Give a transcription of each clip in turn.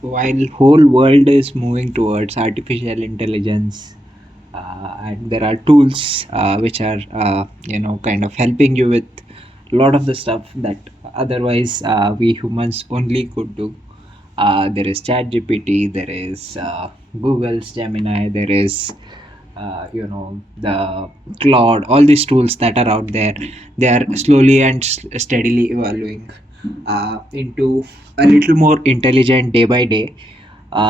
while whole world is moving towards artificial intelligence, and there are tools which are kind of helping you with a lot of the stuff that otherwise we humans only could do. There is ChatGPT, there is Google's Gemini, there is the Claude. All these tools that are out there, they are slowly and steadily evolving into a little more intelligent day by day.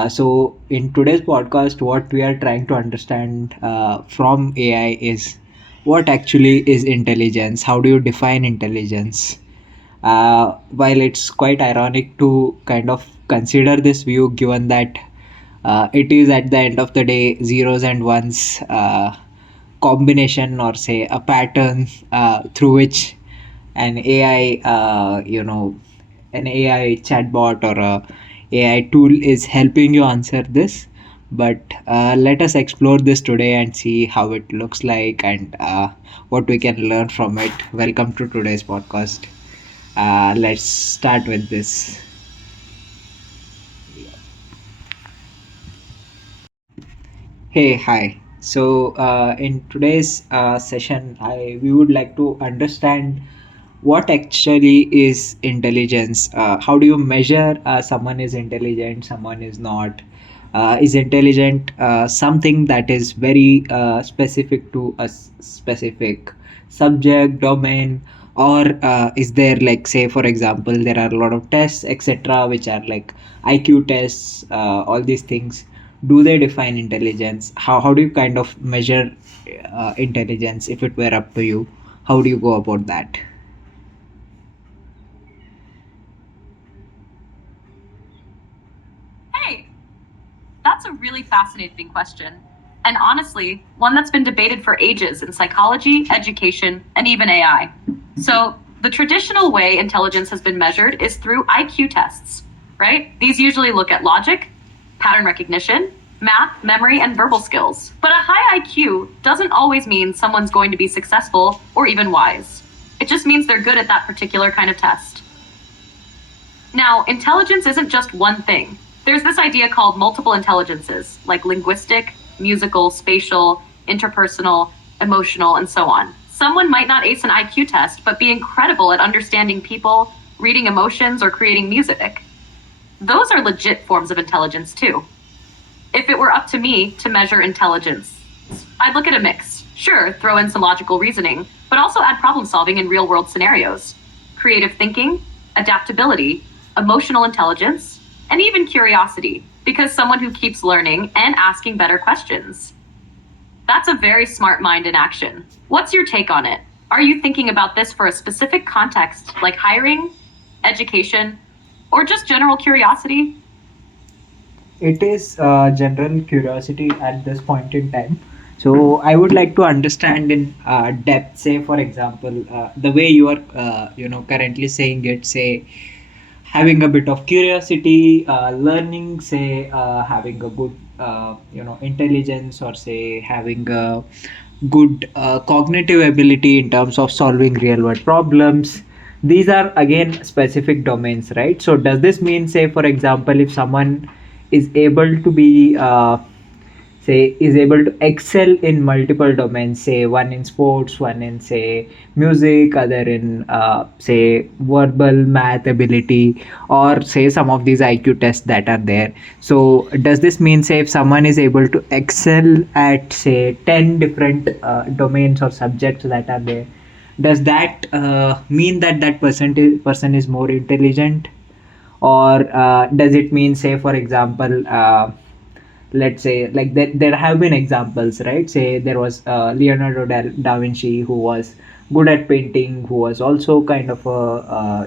So, in today's podcast, what we are trying to understand from AI is what actually is intelligence? How do you define intelligence? While it's quite ironic to kind of consider this view, given that it is at the end of the day zeros and ones combination, or say a pattern through which an AI, an AI chatbot or a AI tool is helping you answer this. But let us explore this today and see how it looks like and what we can learn from it. Welcome to today's podcast. Let's start with this. Hey, hi. So, in today's session, we would like to understand what actually is intelligence. How do you measure someone is intelligent, someone is not? Is intelligent something that is very specific to a specific subject, domain, or is there, like, say, for example, there are a lot of tests, etc., which are like IQ tests, all these things. Do they define intelligence? How do you kind of measure intelligence? If it were up to you, how do you go about that? Hey, that's a really fascinating question. And honestly, one that's been debated for ages in psychology, education, and even AI. So, the traditional way intelligence has been measured is through IQ tests, right? These usually look at logic, pattern recognition, math, memory, and verbal skills. But a high IQ doesn't always mean someone's going to be successful or even wise. It just means they're good at that particular kind of test. Now, intelligence isn't just one thing. There's this idea called multiple intelligences, like linguistic, musical, spatial, interpersonal, emotional, and so on. Someone might not ace an IQ test, but be incredible at understanding people, reading emotions, or creating music. Those are legit forms of intelligence, too. If it were up to me to measure intelligence, I'd look at a mix. Sure, throw in some logical reasoning, but also add problem solving in real world scenarios, creative thinking, adaptability, emotional intelligence, and even curiosity, because someone who keeps learning and asking better questions. That's a very smart mind in action. What's your take on it? Are you thinking about this for a specific context, like hiring, education, or just general curiosity? It is general curiosity at this point in time. So I would like to understand in depth, say for example, the way you are currently saying it, say having a bit of curiosity, learning, say having a good intelligence, or say having a good cognitive ability in terms of solving real world problems. These are again specific domains, right? So does this mean, say for example, if someone is able to be say is able to excel in multiple domains, say one in sports, one in, say, music, other in say verbal math ability, or say some of these IQ tests that are there. So does this mean, say, if someone is able to excel at, say, 10 different domains or subjects that are there, does that mean that person is more intelligent? Or does it mean, say for example, let's say, like, there have been examples, right? Say there was Leonardo da Vinci, who was good at painting, who was also kind of a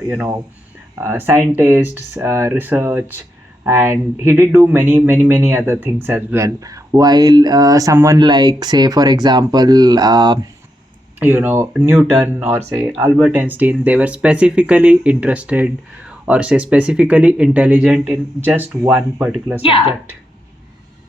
scientist, research, and he did do many other things as well. While someone like, say for example, Newton, or say Albert Einstein, they were specifically interested, or say specifically intelligent in just one particular Yeah, subject.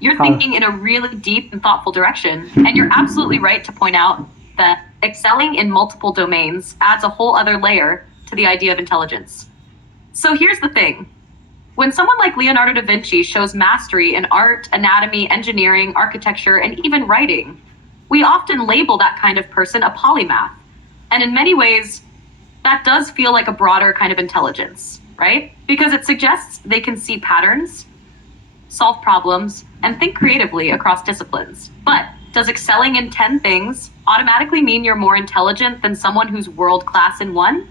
you're How? thinking in a really deep and thoughtful direction. And you're absolutely right to point out that excelling in multiple domains adds a whole other layer to the idea of intelligence. So here's the thing, When someone like Leonardo da Vinci shows mastery in art, anatomy, engineering, architecture, and even writing, we often label that kind of person a polymath. And in many ways, that does feel like a broader kind of intelligence, right? Because it suggests they can see patterns, solve problems, and think creatively across disciplines. But does excelling in 10 things automatically mean you're more intelligent than someone who's world class in one?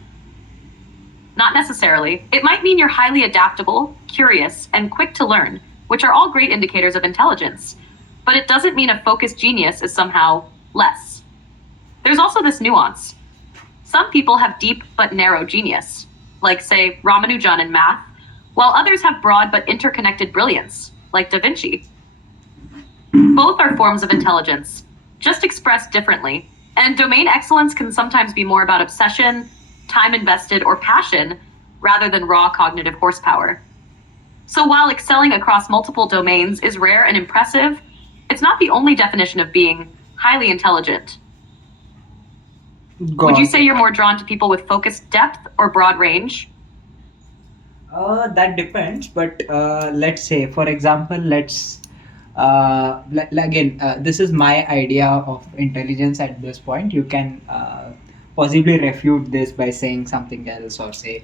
Not necessarily. It might mean you're highly adaptable, curious, and quick to learn, which are all great indicators of intelligence. But it doesn't mean a focused genius is somehow less. There's also this nuance. Some people have deep but narrow genius, like, say, Ramanujan in math, while others have broad but interconnected brilliance, like Da Vinci. Both are forms of intelligence, just expressed differently. And domain excellence can sometimes be more about obsession, time invested, or passion, rather than raw cognitive horsepower. So while excelling across multiple domains is rare and impressive, it's not the only definition of being highly intelligent. Would you Got say it. you're more drawn to people with focused depth or broad range? That depends, but let's say, for example, again, this is my idea of intelligence at this point. You can possibly refute this by saying something else, or say,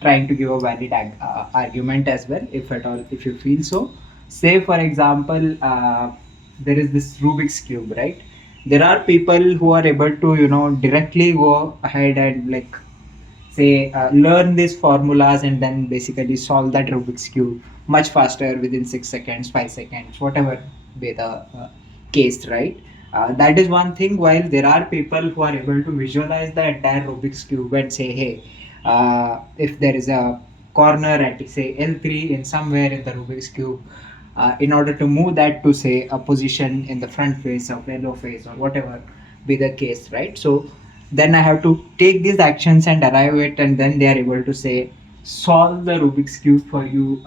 trying to give a valid argument as well, if at all, if you feel so. Say, for example, there is this Rubik's Cube, right? There are people who are able to, directly go ahead and, like, say, learn these formulas and then basically solve that Rubik's cube much faster within 6 seconds, 5 seconds, whatever be the case, right? That is one thing. While there are people who are able to visualize the entire Rubik's cube and say, hey, if there is a corner at, say, L3 in somewhere in the Rubik's cube, in order to move that to, say, a position in the front face or yellow face or whatever be the case, right? So then I have to take these actions and arrive at, and then they are able to say, solve the Rubik's cube for you,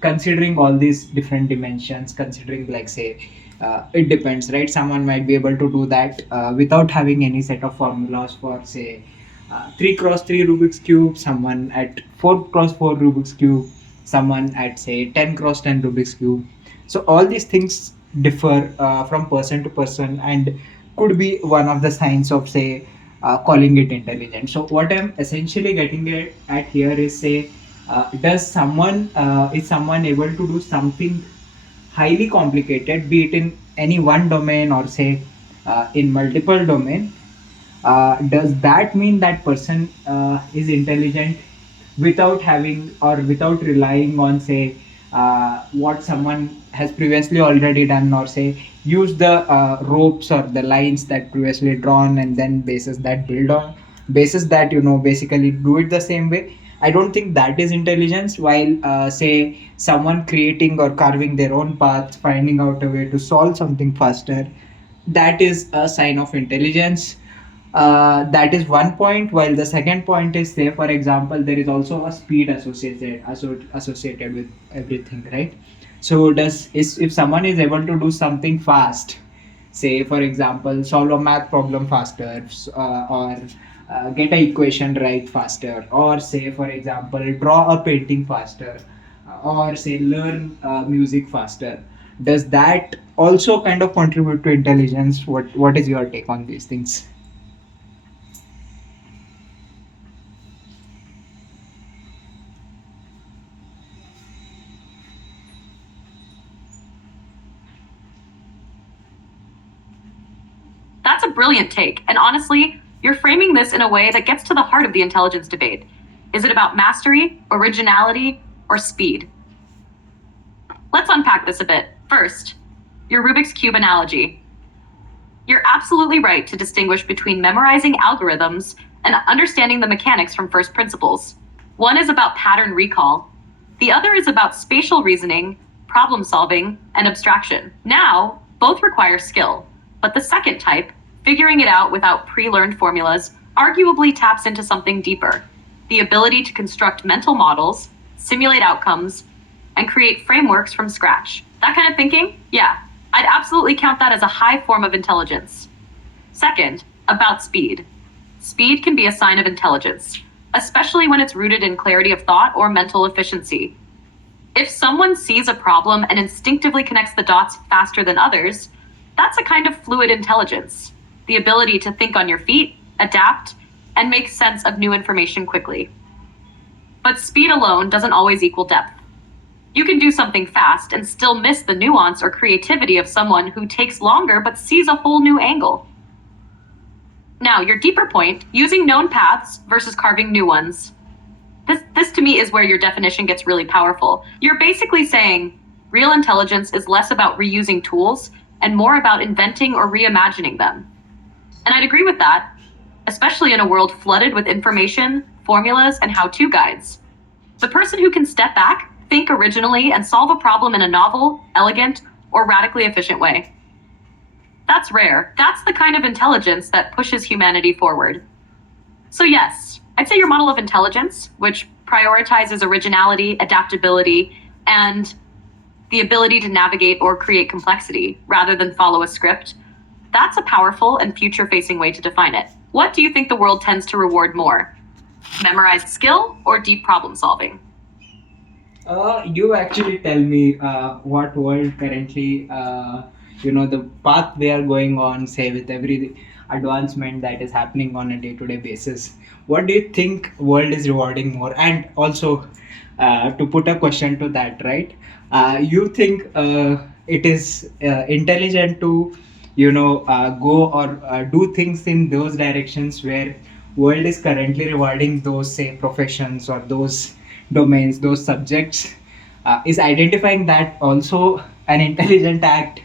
considering all these different dimensions, considering, like, say, it depends, right? Someone might be able to do that without having any set of formulas for, say, 3 cross 3 Rubik's cube, someone at 4 cross 4 Rubik's cube, someone at, say, 10 cross 10 Rubik's cube. So all these things differ from person to person, and could be one of the signs of, say, calling it intelligent. So what I'm essentially getting at here is, say, does someone is someone able to do something highly complicated, be it in any one domain or, say, in multiple domain? Does that mean that person is intelligent without having, or without relying on, say, what someone has previously already done, or, say, use the ropes or the lines that previously drawn, and then basis that, basically do it the same way? I don't think that is intelligence. While, say, someone creating or carving their own path, finding out a way to solve something faster, that is a sign of intelligence. That is one point. While the second point is, say, for example, there is also a speed associated with everything, right? So if someone is able to do something fast, say, for example, solve a math problem faster, or get a equation right faster, or, say, for example, draw a painting faster, or, say, learn music faster, does that also kind of contribute to intelligence? What is your take on these things? That's a brilliant take. And honestly, you're framing this in a way that gets to the heart of the intelligence debate. Is it about mastery, originality, or speed? Let's unpack this a bit. First, your Rubik's Cube analogy. You're absolutely right to distinguish between memorizing algorithms and understanding the mechanics from first principles. One is about pattern recall, the other is about spatial reasoning, problem solving, and abstraction. Now, both require skill, but the second type, figuring it out without pre learned formulas, arguably taps into something deeper: the ability to construct mental models, simulate outcomes, and create frameworks from scratch. That kind of thinking? Yeah, I'd absolutely count that as a high form of intelligence. Second, about speed. Speed can be a sign of intelligence, especially when it's rooted in clarity of thought or mental efficiency. If someone sees a problem and instinctively connects the dots faster than others, that's a kind of fluid intelligence, the ability to think on your feet, adapt, and make sense of new information quickly. But speed alone doesn't always equal depth. You can do something fast and still miss the nuance or creativity of someone who takes longer but sees a whole new angle. Now, your deeper point, using known paths versus carving new ones. This to me is where your definition gets really powerful. You're basically saying real intelligence is less about reusing tools and more about inventing or reimagining them. And I'd agree with that, especially in a world flooded with information, formulas, and how to guides. The person who can step back, think originally, and solve a problem in a novel, elegant, or radically efficient way. That's rare. That's the kind of intelligence that pushes humanity forward. So, yes, I'd say your model of intelligence, which prioritizes originality, adaptability, and the ability to navigate or create complexity rather than follow a script, that's a powerful and future facing way to define it. What do you think the world tends to reward more? Memorized skill or deep problem solving? You actually tell me what world currently, the path we are going on, say with every advancement that is happening on a day-to-day basis. What do you think world is rewarding more? And also, to put a question to that, right? You think it is intelligent to, go or do things in those directions where world is currently rewarding those say professions or those domains, those subjects, is identifying that also an intelligent act?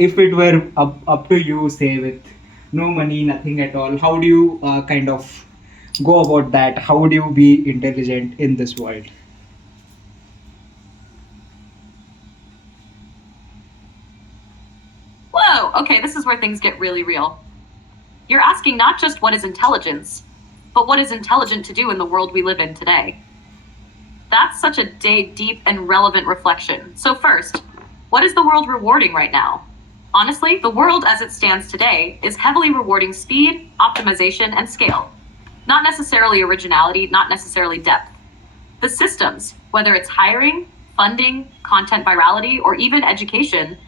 If it were up to you, say with no money, nothing at all, how do you kind of go about that? How would you be intelligent in this world? Whoa, okay, this is where things get really real. You're asking not just what is intelligence, but what is intelligent to do in the world we live in today. That's such a deep and relevant reflection. So, first, what is the world rewarding right now? Honestly, the world as it stands today is heavily rewarding speed, optimization, and scale. Not necessarily originality, not necessarily depth. The systems, whether it's hiring, funding, content virality, or even education,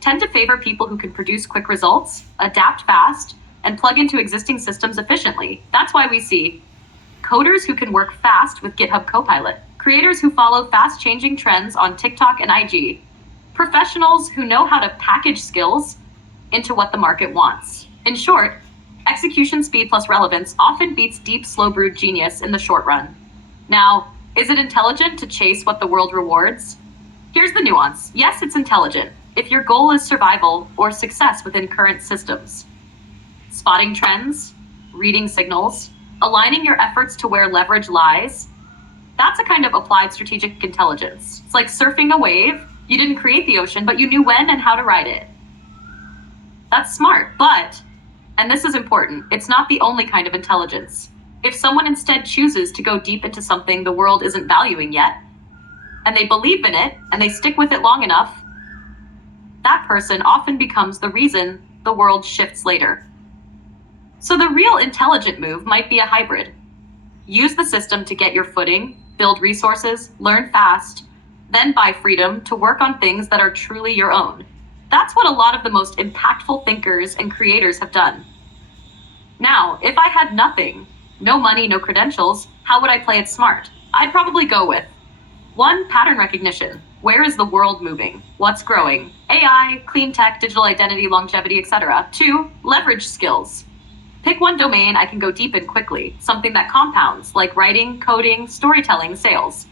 tend to favor people who can produce quick results, adapt fast, and plug into existing systems efficiently. That's why we see coders who can work fast with GitHub Copilot, creators who follow fast changing trends on TikTok and IG, professionals who know how to package skills into what the market wants. In short, execution speed plus relevance often beats deep, slow brewed genius in the short run. Now, is it intelligent to chase what the world rewards? Here's the nuance. Yes, it's intelligent if your goal is survival or success within current systems. Spotting trends, reading signals, aligning your efforts to where leverage lies, that's a kind of applied strategic intelligence. It's like surfing a wave. You didn't create the ocean, but you knew when and how to ride it. That's smart, but, and this is important, it's not the only kind of intelligence. If someone instead chooses to go deep into something the world isn't valuing yet, and they believe in it, and they stick with it long enough, that person often becomes the reason the world shifts later. So the real intelligent move might be a hybrid. Use the system to get your footing, build resources, learn fast, then buy freedom to work on things that are truly your own. That's what a lot of the most impactful thinkers and creators have done. Now, if I had nothing, no money, no credentials, how would I play it smart? I'd probably go with 1. Pattern recognition. Where is the world moving? What's growing? AI, clean tech, digital identity, longevity, etc. 2. Leverage skills. Pick one domain I can go deep in quickly, something that compounds, like writing, coding, storytelling, sales.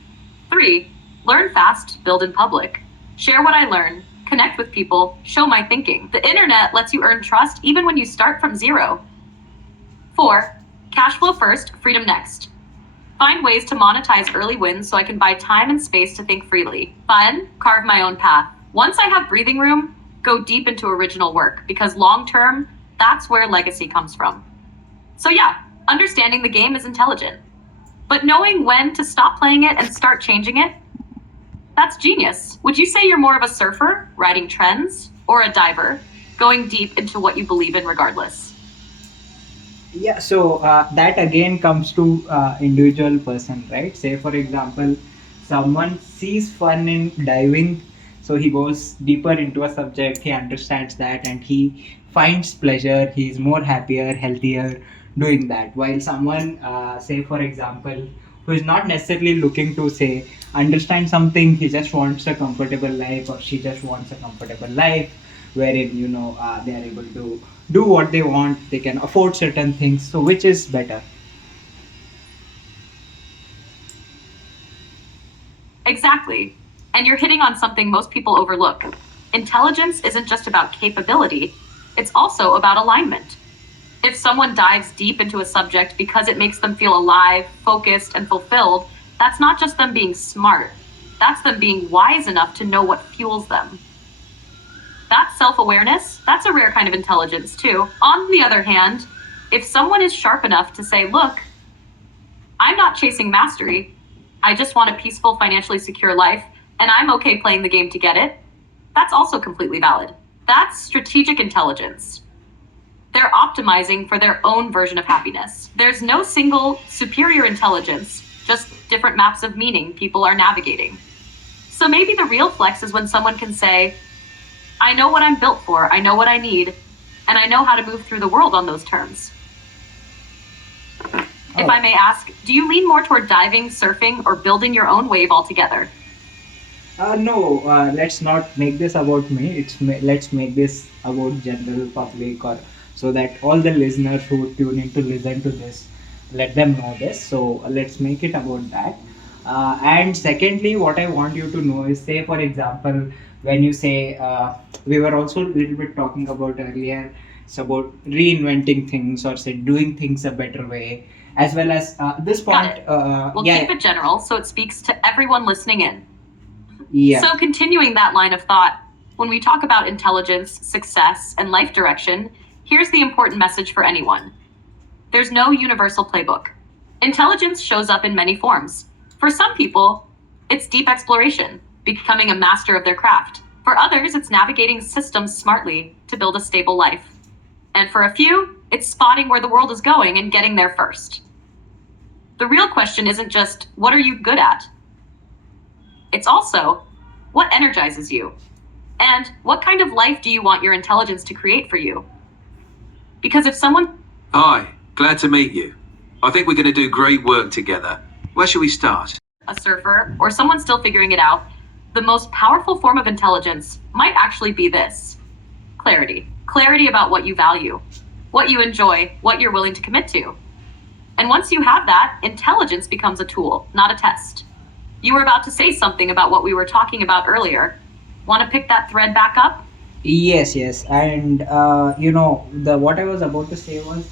3. Learn fast, build in public. Share what I learn, connect with people, show my thinking. The internet lets you earn trust even when you start from zero. 4. Cash flow first, freedom next. Find ways to monetize early wins so I can buy time and space to think freely. 5. Carve my own path. Once I have breathing room, go deep into original work, because long term, that's where legacy comes from. So yeah, understanding the game is intelligent. But knowing when to stop playing it and start changing it, that's genius. Would you say you're more of a surfer, riding trends, or a diver, going deep into what you believe in regardless? Yeah, so that again comes to individual person, right? Say for example, someone sees fun in diving, so he goes deeper into a subject, he understands that, and he finds pleasure, he's more happier, healthier doing that. While someone, say for example, who is not necessarily looking to say understand something, he just wants a comfortable life, or she just wants a comfortable life wherein they are able to do what they want, they can afford certain things. So which is better? Exactly. And you're hitting on something most people overlook. Intelligence isn't just about capability, it's also about alignment. If someone dives deep into a subject because it makes them feel alive, focused, and fulfilled, that's not just them being smart, that's them being wise enough to know what fuels them. That self awareness, that's a rare kind of intelligence, too. On the other hand, if someone is sharp enough to say, look, I'm not chasing mastery, I just want a peaceful, financially secure life, and I'm okay playing the game to get it, that's also completely valid. That's strategic intelligence. They're optimizing for their own version of happiness. There's no single superior intelligence, just different maps of meaning people are navigating. So maybe the real flex is when someone can say, I know what I'm built for, I know what I need, and I know how to move through the world on those terms. If I may ask, do you lean more toward diving, surfing, or building your own wave altogether? No, let's not make this about me. Let's make this about general public, or so that all the listeners who tune in to listen to this, let them know this. So let's make it about that. And secondly, what I want you to know is, say for example, when you say, we were also a little bit talking about earlier, it's about reinventing things, or say doing things a better way, as well as this Got point. it. We'll Yeah, keep it general so it speaks to everyone listening in. yeah. So, continuing that line of thought, when we talk about intelligence, success, and life direction, here's the important message for anyone: there's no universal playbook. Intelligence shows up in many forms. For some people, it's deep exploration, becoming a master of their craft. For others, it's navigating systems smartly to build a stable life. And for a few, it's spotting where the world is going and getting there first. The real question isn't just, what are you good at? It's also, what energizes you? And what kind of life do you want your intelligence to create for you? Because if someone, Hi, glad to meet you. I think we're going to do great work together. Where shall we start? a surfer, or someone still figuring it out, the most powerful form of intelligence might actually be this: clarity. Clarity about what you value, what you enjoy, what you're willing to commit to. And once you have that, intelligence becomes a tool, not a test. You were about to say something about what we were talking about earlier. Want to pick that thread back up? Yes, yes, and the what I was about to say was,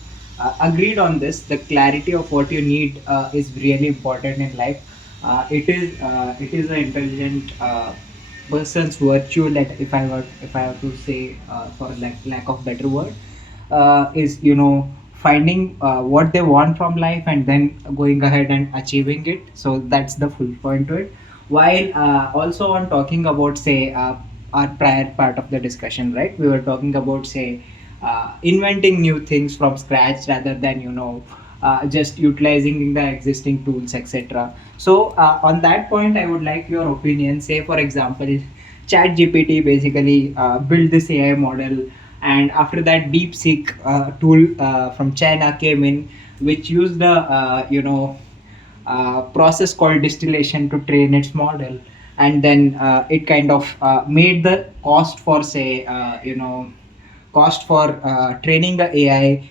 agreed on this. The clarity of what you need is really important in life. It is an intelligent person's virtue, that if I were to say, for lack of better word, is finding what they want from life, and then going ahead and achieving it. So that's the full point to it. While also on talking about, say, our prior part of the discussion, right, we were talking about, say, inventing new things from scratch, rather than just utilizing the existing tools, etc. So on that point, I would like your opinion. Say for example, chat gpt basically built this AI model, and after that DeepSeek tool from China came in, which used the process called distillation to train its model. And then it kind of made the cost for, say, cost for training the AI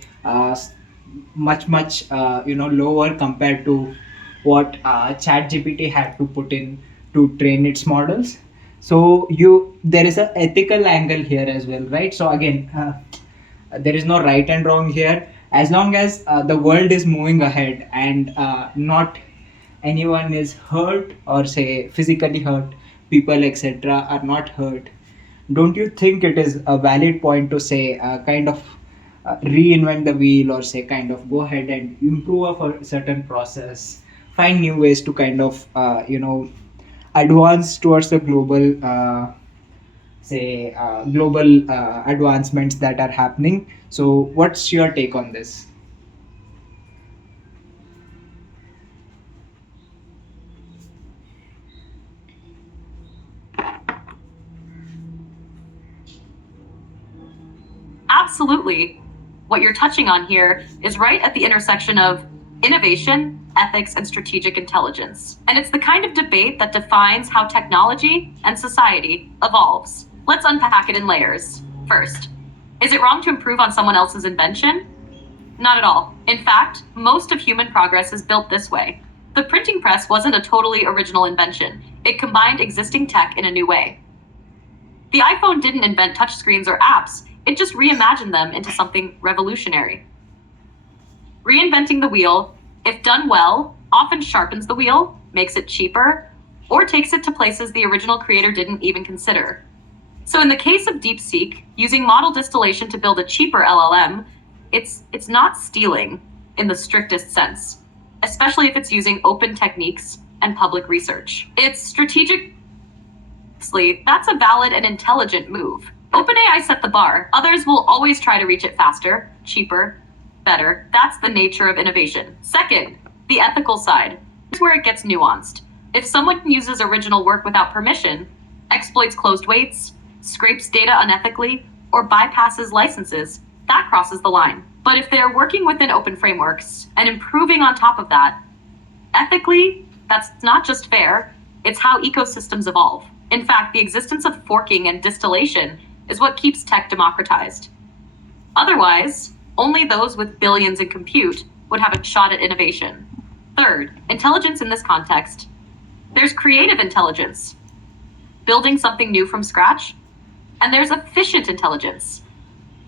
much lower compared to what chat gpt had to put in to train its models. So there is a ethical angle here as well, right? So again, there is no right and wrong here, as long as the world is moving ahead, and not anyone is hurt, or say physically hurt, people etc are not hurt. Don't you think it is a valid point to say, kind of reinvent the wheel, or say kind of go ahead and improve a certain process, find new ways to kind of advance towards the global, say, global advancements that are happening? So what's your take on this? Absolutely. What you're touching on here is right at the intersection of innovation, ethics, and strategic intelligence. And it's the kind of debate that defines how technology and society evolves. Let's unpack it in layers. First, is it wrong to improve on someone else's invention? Not at all. In fact, most of human progress is built this way. The printing press wasn't a totally original invention, it combined existing tech in a new way. The iPhone didn't invent touchscreens or apps, it just reimagined them into something revolutionary. Reinventing the wheel, if done well, often sharpens the wheel, makes it cheaper, or takes it to places the original creator didn't even consider. So in the case of DeepSeek, using model distillation to build a cheaper LLM, it's not stealing in the strictest sense, especially if it's using open techniques and public research. It's strategic. That's a valid and intelligent move. OpenAI set the bar. Others will always try to reach it faster, cheaper, better. That's the nature of innovation. Second, the ethical side. Here's where it gets nuanced. If someone uses original work without permission, exploits closed weights, scrapes data unethically, or bypasses licenses, that crosses the line. But if they're working within open frameworks and improving on top of that, ethically, that's not just fair, it's how ecosystems evolve. In fact, the existence of forking and distillation is what keeps tech democratized. Otherwise, only those with billions in compute would have a shot at innovation. Third, intelligence in this context. There's creative intelligence, building something new from scratch, and there's efficient intelligence,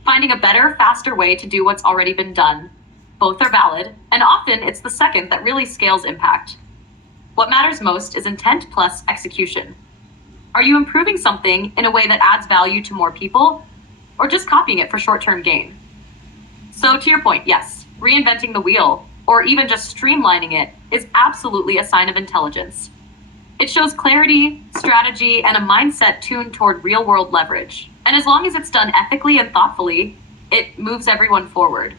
finding a better, faster way to do what's already been done. Both are valid, and often it's the second that really scales impact. What matters most is intent plus execution. Are you improving something in a way that adds value to more people, or just copying it for short-term gain? So to your point, yes, reinventing the wheel, or even just streamlining it, is absolutely a sign of intelligence. It shows clarity, strategy, and a mindset tuned toward real-world leverage. And as long as it's done ethically and thoughtfully, it moves everyone forward.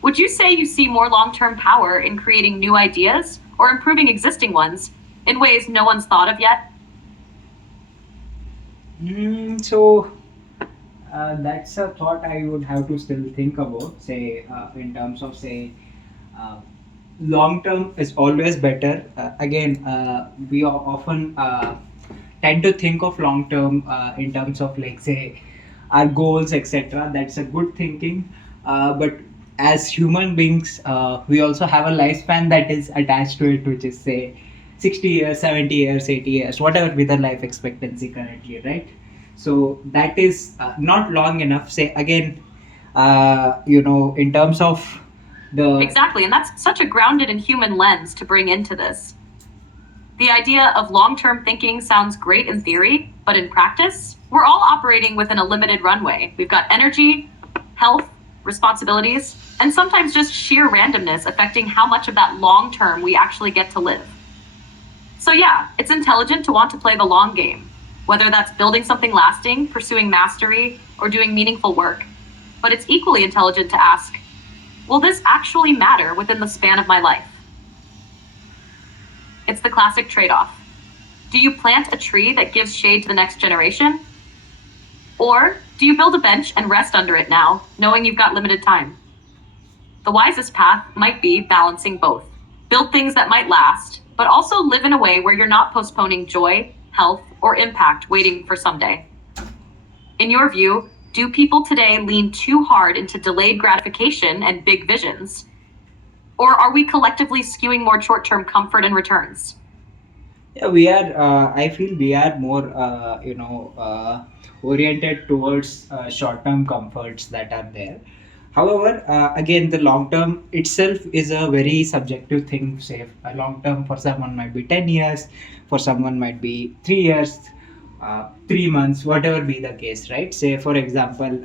Would you say you see more long-term power in creating new ideas or improving existing ones in ways no one's thought of yet? So that's a thought I would have to still think about. Say, in terms of say, uh, long term is always better. Again, we are often tend to think of long term in terms of like say our goals, etc. That's a good thinking. But as human beings, we also have a lifespan that is attached to it, which is say 60 years, 70 years, 80 years, whatever be the life expectancy currently, right? So that is not long enough. Say again, in terms of the Exactly, and that's such a grounded and human lens to bring into this. The idea of long term thinking sounds great in theory, but in practice, we're all operating within a limited runway. We've got energy, health, responsibilities, and sometimes just sheer randomness affecting how much of that long term we actually get to live. So, yeah, it's intelligent to want to play the long game, whether that's building something lasting, pursuing mastery, or doing meaningful work. But it's equally intelligent to ask, will this actually matter within the span of my life? It's the classic trade off. Do you plant a tree that gives shade to the next generation? Or do you build a bench and rest under it now, knowing you've got limited time? The wisest path might be balancing both. Build things that might last, but also live in a way where you're not postponing joy, health, or impact waiting for someday. In your view, do people today lean too hard into delayed gratification and big visions? Or are we collectively skewing more short term comfort and returns? Yeah, we are. I feel we are more, oriented towards short-term comforts that are there. However, again, the long-term itself is a very subjective thing. Say, a long-term for someone might be 10 years, for someone might be 3 years, 3 months, whatever be the case, right? Say, for example,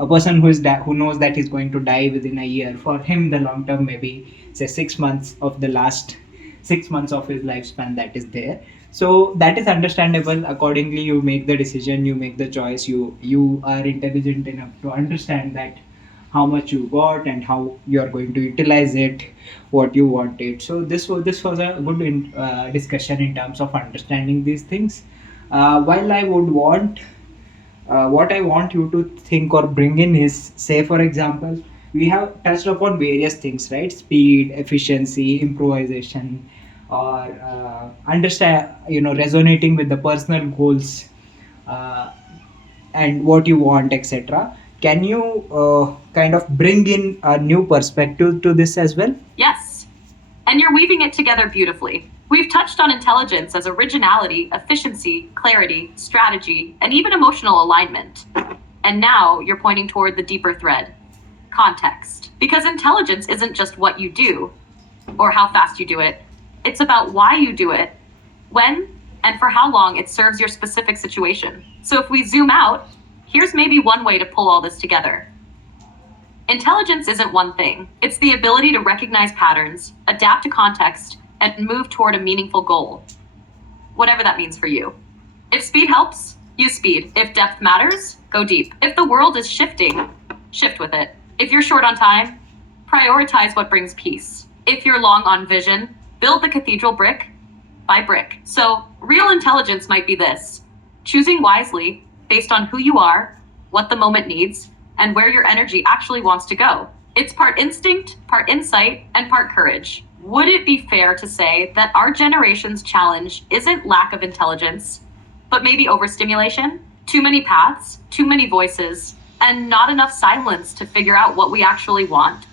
a person who knows that he's going to die within a year. For him, the long-term maybe say 6 months of the last 6 months of his lifespan that is there. So that is understandable. Accordingly, you make the decision, you make the choice. You are intelligent enough to understand that how much you got and how you are going to utilize it, what you wanted. So this was a good discussion in terms of understanding these things. While I would want what I want you to think or bring in is, say, for example, we have touched upon various things, right? Speed, efficiency, improvisation, or understand, resonating with the personal goals. Uh, and what you want, etc. Can you kind of bring in a new perspective to this as well? Yes, and you're weaving it together beautifully. We've touched on intelligence as originality, efficiency, clarity, strategy, and even emotional alignment. And now you're pointing toward the deeper thread context. Because intelligence isn't just what you do or how fast you do it, it's about why you do it, when, and for how long it serves your specific situation. So if we zoom out, here's maybe one way to pull all this together. Intelligence isn't one thing. It's the ability to recognize patterns, adapt to context, and move toward a meaningful goal, whatever that means for you. If speed helps, use speed. If depth matters, go deep. If the world is shifting, shift with it. If you're short on time, prioritize what brings peace. If you're long on vision, build the cathedral brick by brick. So, real intelligence might be this: choosing wisely based on who you are, what the moment needs, and where your energy actually wants to go. It's part instinct, part insight, and part courage. Would it be fair to say that our generation's challenge isn't lack of intelligence, but maybe overstimulation? Too many paths, too many voices, and not enough silence to figure out what we actually want?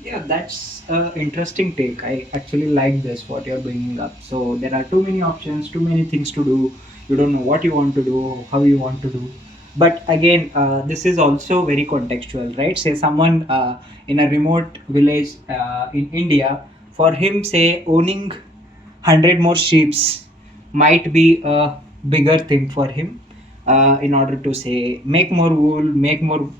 Yeah, that's an interesting take. I actually like this, what you're bringing up. So there are too many options, too many things to do. You don't know what you want to do, how you want to do. But again, this is also very contextual, right? Say someone in a remote village in India, for him, say, owning 100 more sheeps might be a bigger thing for him, in order to, say, make more wool, make more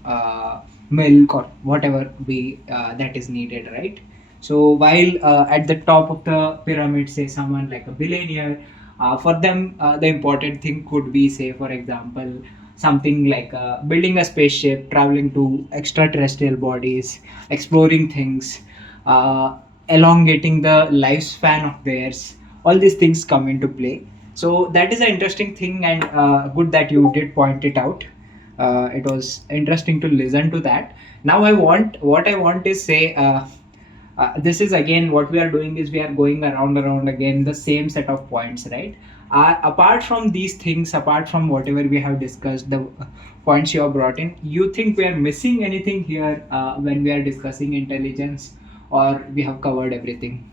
milk, or whatever be that is needed, right? So while at the top of the pyramid, say someone like a billionaire, for them the important thing could be, say, for example, something like building a spaceship, traveling to extraterrestrial bodies, exploring things, uh, elongating the lifespan of theirs. All these things come into play. So that is an interesting thing, and good that you did point it out. It was interesting to listen to that. Now I want, what I want is, say, this is again what we are doing is we are going around again the same set of points, right? Apart from these things, apart from whatever we have discussed, the points you have brought in, you think we are missing anything here when we are discussing intelligence, or we have covered everything?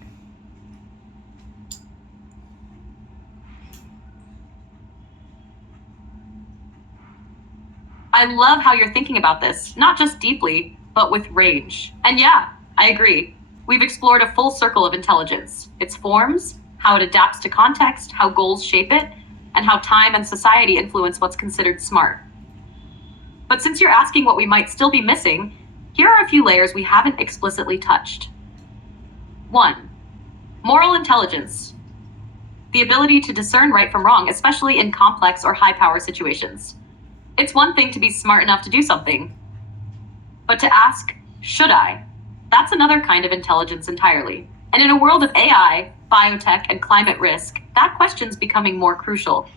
I love how you're thinking about this, not just deeply, but with range. And yeah, I agree. We've explored a full circle of intelligence: its forms, how it adapts to context, how goals shape it, and how time and society influence what's considered smart. But since you're asking what we might still be missing, here are a few layers we haven't explicitly touched. 1. Moral intelligence: the ability to discern right from wrong, especially in complex or high power situations. It's one thing to be smart enough to do something, but to ask, should I? That's another kind of intelligence entirely. And in a world of AI, biotech, and climate risk, that question's becoming more crucial.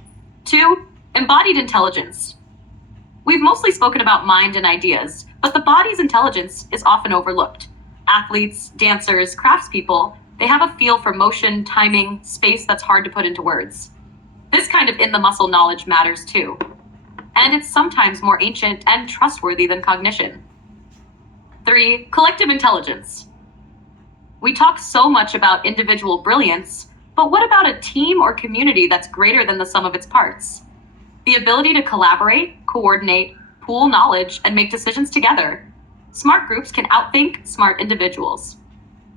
2. Embodied intelligence: we've mostly spoken about mind and ideas, but the body's intelligence is often overlooked. Athletes, dancers, craftspeople, they have a feel for motion, timing, space that's hard to put into words. This kind of in the muscle knowledge matters too. And it's sometimes more ancient and trustworthy than cognition. 3. Collective intelligence: we talk so much about individual brilliance, but what about a team or community that's greater than the sum of its parts? The ability to collaborate, coordinate, pool knowledge, and make decisions together. Smart groups can outthink smart individuals.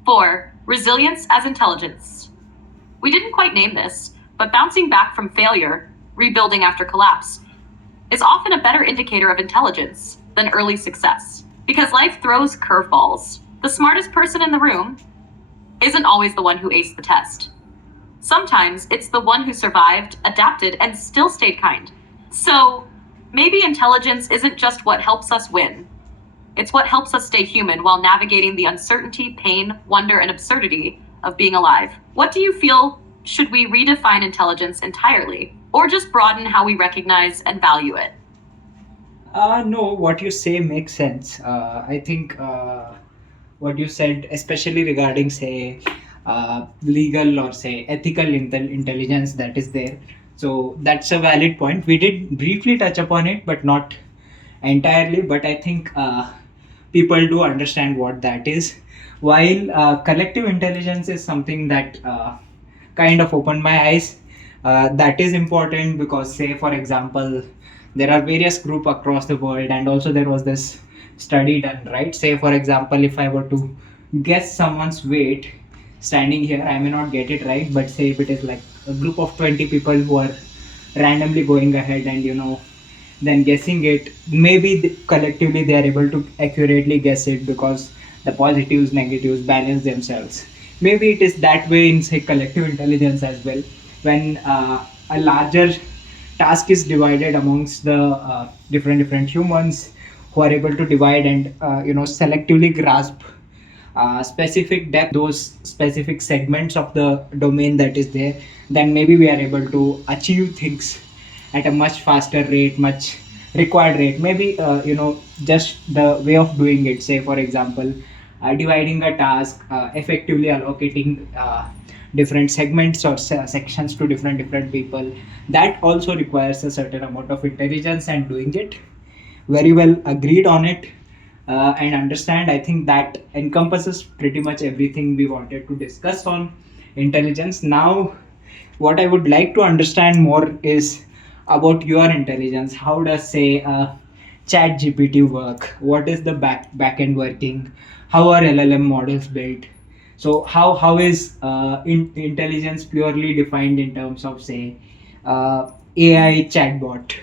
4. Resilience as intelligence: we didn't quite name this, but bouncing back from failure, rebuilding after collapse, is often a better indicator of intelligence than early success. Because life throws curveballs. The smartest person in the room isn't always the one who aced the test. Sometimes it's the one who survived, adapted, and still stayed kind. So maybe intelligence isn't just what helps us win. It's what helps us stay human while navigating the uncertainty, pain, wonder, and absurdity of being alive. What do you feel? Should we redefine intelligence entirely? or just broaden how we recognize and value it? No, what you say makes sense. I think what you said, especially regarding, say, legal or say ethical intelligence that is there. So that's a valid point. We did briefly touch upon it, but not entirely. But I think people do understand what that is. While collective intelligence is something that kind of opened my eyes. That is important because, say, for example, there are various group across the world, and also there was this study done, right? Say, for example, if I were to guess someone's weight standing here, I may not get it right, but say if it is like a group of 20 people who are randomly going ahead and then guessing it, maybe collectively they are able to accurately guess it because the positives negatives balance themselves. Maybe it is that way in, say, collective intelligence as well. When a larger task is divided amongst the different humans who are able to divide and selectively grasp specific depth, those specific segments of the domain that is there, then maybe we are able to achieve things at a much faster rate, much required rate. Maybe just the way of doing it, say for example, dividing a task, effectively allocating different segments or sections to different people, that also requires a certain amount of intelligence, and doing it very well agreed on it, and understand. I think that encompasses pretty much everything we wanted to discuss on intelligence. Now, what I would like to understand more is about your intelligence. How does, say, Chat GPT work? What is the backend working? How are LLM models built? So how is intelligence purely defined in terms of, say, AI chatbot,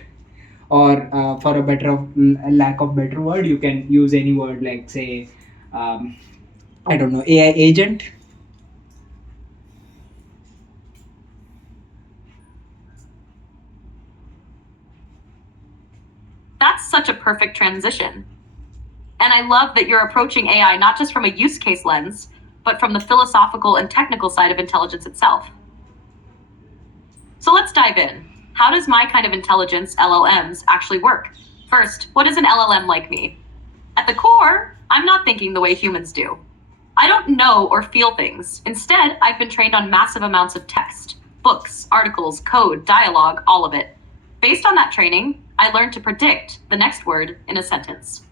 or for a lack of better word, you can use any word like, say, um, I don't know, AI agent. That's such a perfect transition. And I love that you're approaching AI not just from a use case lens, but from the philosophical and technical side of intelligence itself. So let's dive in. How does my kind of intelligence, LLMs, actually work? First, what is an LLM like me? At the core, I'm not thinking the way humans do. I don't know or feel things. Instead, I've been trained on massive amounts of text, books, articles, code, dialogue, all of it. Based on that training, I learned to predict the next word in a sentence.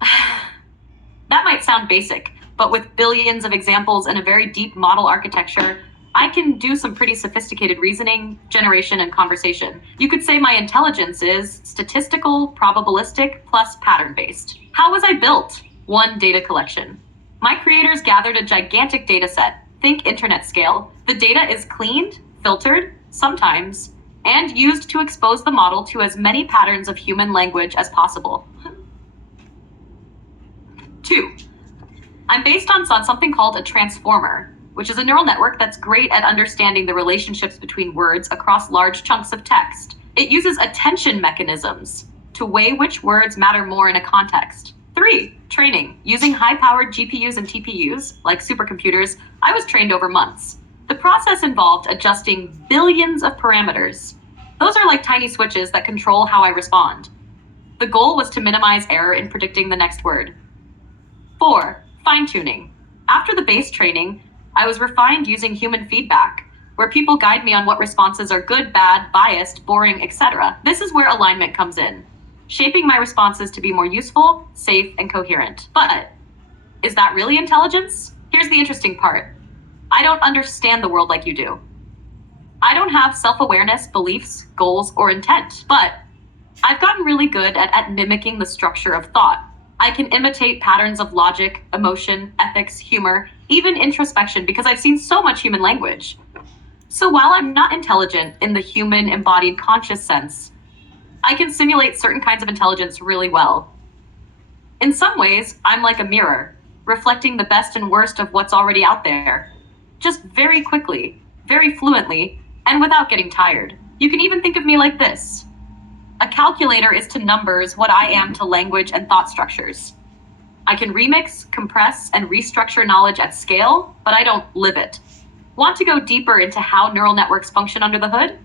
That might sound basic, but with billions of examples and a very deep model architecture, I can do some pretty sophisticated reasoning, generation, and conversation. You could say my intelligence is statistical, probabilistic, plus pattern based. How was I built? One, data collection. My creators gathered a gigantic data set, think internet scale. The data is cleaned, filtered, sometimes, and used to expose the model to as many patterns of human language as possible. Two, I'm based on something called a transformer, which is a neural network that's great at understanding the relationships between words across large chunks of text. It uses attention mechanisms to weigh which words matter more in a context. Three, training. Using high-powered GPUs and TPUs, like supercomputers, I was trained over months. The process involved adjusting billions of parameters. Those are like tiny switches that control how I respond. The goal was to minimize error in predicting the next word. 4. Fine-tuning. After the base training, I was refined using human feedback, where people guide me on what responses are good, bad, biased, boring, etc. This is where alignment comes in, shaping my responses to be more useful, safe, and coherent. But is that really intelligence? Here's the interesting part. I don't understand the world like you do. I don't have self-awareness, beliefs, goals, or intent, but I've gotten really good at mimicking the structure of thought. I can imitate patterns of logic, emotion, ethics, humor, even introspection, because I've seen so much human language. So while I'm not intelligent in the human embodied conscious sense, I can simulate certain kinds of intelligence really well. In some ways, I'm like a mirror, reflecting the best and worst of what's already out there, just very quickly, very fluently, and without getting tired. You can even think of me like this. A calculator is to numbers what I am to language and thought structures. I can remix, compress, and restructure knowledge at scale, but I don't live it. Want to go deeper into how neural networks function under the hood?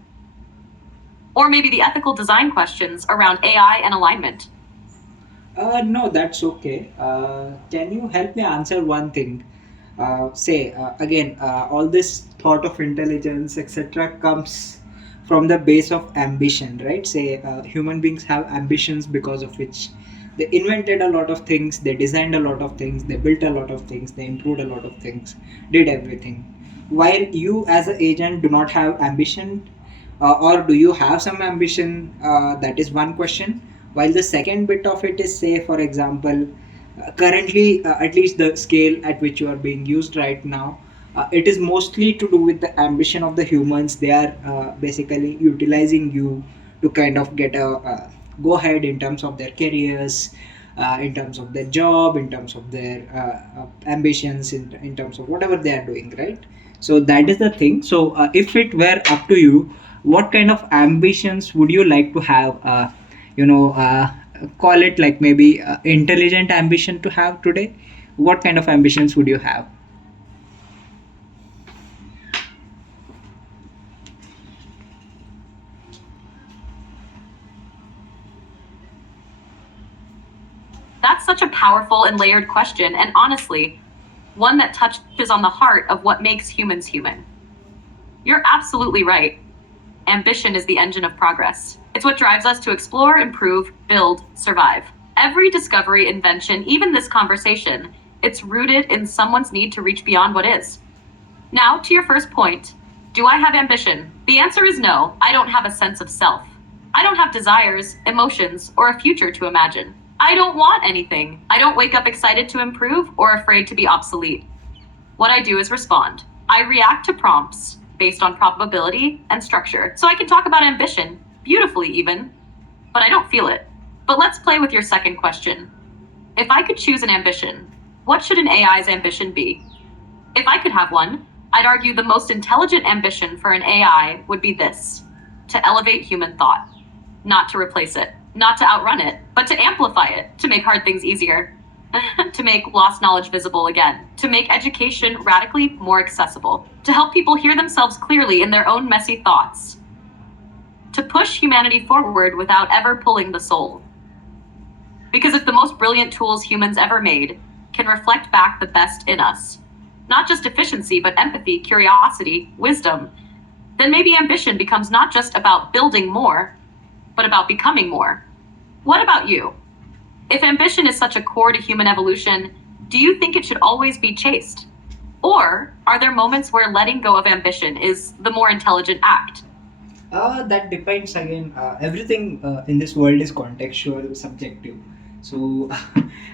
Or maybe the ethical design questions around AI and alignment. No, that's okay. Can you help me answer one thing? Say again, all this thought of intelligence, etc., comes from the base of ambition, right? Say human beings have ambitions because of which they invented a lot of things, they designed a lot of things, they built a lot of things, they improved a lot of things, did everything. While you, as an agent, do not have ambition, or do you have some ambition? That is one question. While the second bit of it is, say for example, currently, at least the scale at which you are being used right now, it is mostly to do with the ambition of the humans. They are basically utilizing you to kind of get a go ahead in terms of their careers, in terms of their job, in terms of their ambitions, in terms of whatever they are doing, right? So that is the thing. So if it were up to you, what kind of ambitions would you like to have? You know, call it like maybe intelligent ambition to have today. What kind of ambitions would you have? That's such a powerful and layered question, and honestly, one that touches on the heart of what makes humans human. You're absolutely right. Ambition is the engine of progress. It's what drives us to explore, improve, build, survive. Every discovery, invention, even this conversation, it's rooted in someone's need to reach beyond what is. Now, to your first point, do I have ambition? The answer is no, I don't have a sense of self. I don't have desires, emotions, or a future to imagine. I don't want anything. I don't wake up excited to improve or afraid to be obsolete. What I do is respond. I react to prompts based on probability and structure. So I can talk about ambition, beautifully even, but I don't feel it. But let's play with your second question. If I could choose an ambition, what should an AI's ambition be? If I could have one, I'd argue the most intelligent ambition for an AI would be this: to elevate human thought, not to replace it, not to outrun it, but to amplify it, to make hard things easier, to make lost knowledge visible again, to make education radically more accessible, to help people hear themselves clearly in their own messy thoughts, to push humanity forward without ever pulling the soul. Because if the most brilliant tools humans ever made can reflect back the best in us, not just efficiency, but empathy, curiosity, wisdom, then maybe ambition becomes not just about building more, but about becoming more. What about you? If ambition is such a core to human evolution, do you think it should always be chased? Or are there moments where letting go of ambition is the more intelligent act? That depends again. Everything in this world is contextual, subjective. So,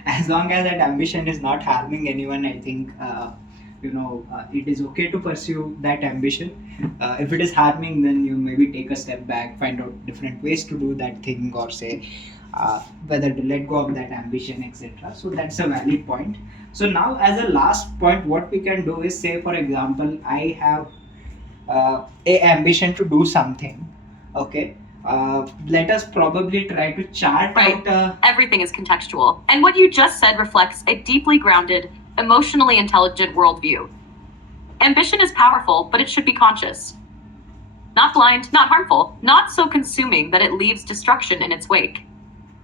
as long as that ambition is not harming anyone, I think it is okay to pursue that ambition. If it is harming, then you maybe take a step back, find out different ways to do that thing, or say whether to let go of that ambition, etc. So that's a valid point. So now, as a last point, what we can do is, say, for example, I have a ambition to do something. Okay, let us probably try to chart Right. out. Everything is contextual. And what you just said reflects a deeply grounded, emotionally intelligent worldview. Ambition is powerful, but it should be conscious. Not blind, not harmful, not so consuming that it leaves destruction in its wake.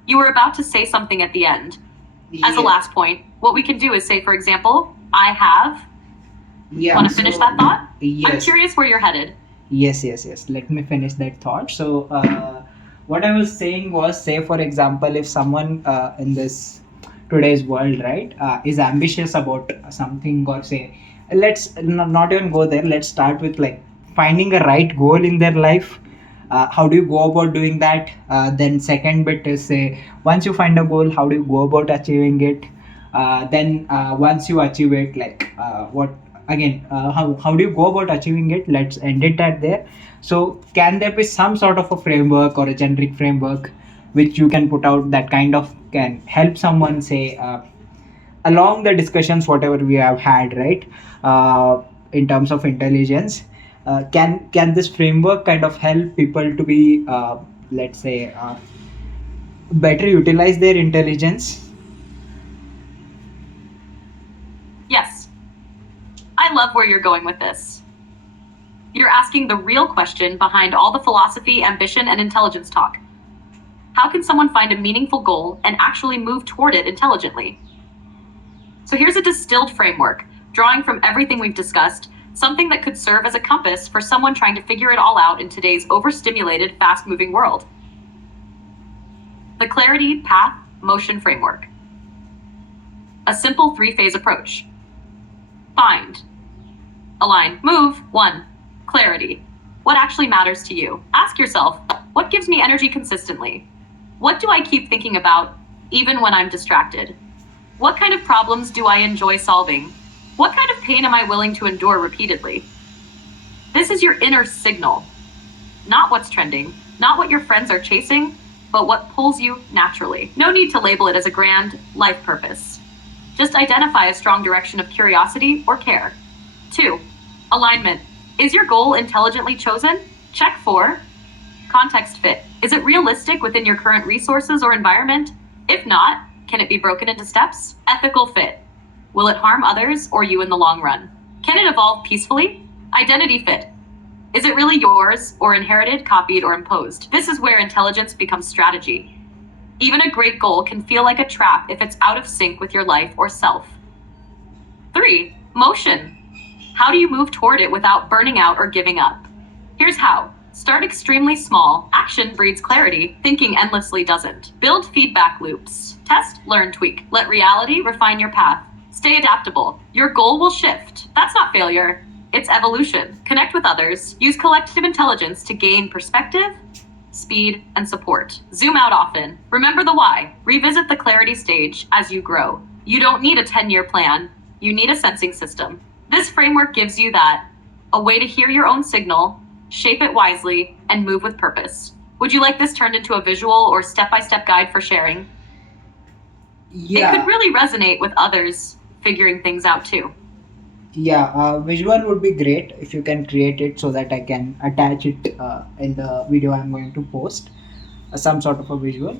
You were about to say something at the end. As a Yeah, last point, what we can do is say, for example, I have. yeah. Want to finish that thought? I'm Yes, curious where you're headed. yes. Let me finish that thought. So, what I was saying was, say, for example, if someone in this today's world, right, is ambitious about something, or say, let's not even go there. Let's start with like finding a right goal in their life. How do you go about doing that? Then second bit is, say, once you find a goal, how do you go about achieving it? Then once you achieve it, like what again? How do you go about achieving it? Let's end it at there. So can there be some sort of a framework or a generic framework which you can put out that kind of can help someone, say, along the discussions whatever we have had, right, in terms of intelligence, can this framework kind of help people to be, let's say, better utilize their intelligence? Yes, I love where you're going with this. You're asking the real question behind all the philosophy, ambition, and intelligence talk. How can someone find a meaningful goal and actually move toward it intelligently? So here's a distilled framework, drawing from everything we've discussed, something that could serve as a compass for someone trying to figure it all out in today's overstimulated, fast moving world. The Clarity Path Motion Framework. A simple three-phase approach. Find, align, move. 1. Clarity. What actually matters to you? Ask yourself, what gives me energy consistently? What do I keep thinking about, even when I'm distracted? What kind of problems do I enjoy solving? What kind of pain am I willing to endure repeatedly? This is your inner signal. Not what's trending, not what your friends are chasing, but what pulls you naturally. No need to label it as a grand life purpose. Just identify a strong direction of curiosity or care. 2. Alignment. Is your goal intelligently chosen? Check for context fit. Is it realistic within your current resources or environment? If not, can it be broken into steps? Ethical fit. Will it harm others or you in the long run? Can it evolve peacefully? Identity fit. Is it really yours or inherited, copied, or imposed? This is where intelligence becomes strategy. Even a great goal can feel like a trap if it's out of sync with your life or self. 3. Motion. How do you move toward it without burning out or giving up? Here's how. Start extremely small. Action breeds clarity. Thinking endlessly doesn't. Build feedback loops. Test, learn, tweak. Let reality refine your path. Stay adaptable. Your goal will shift. That's not failure. It's evolution. Connect with others. Use collective intelligence to gain perspective, speed, and support. Zoom out often. Remember the why. Revisit the clarity stage as you grow. You don't need a 10-year plan. You need a sensing system. This framework gives you that, a way to hear your own signal, shape it wisely, and move with purpose. Would you like this turned into a visual or step-by-step guide for sharing? It could really resonate with others figuring things out too. Yeah, visual would be great if you can create it so that I can attach it in the video I'm going to post, some sort of a visual.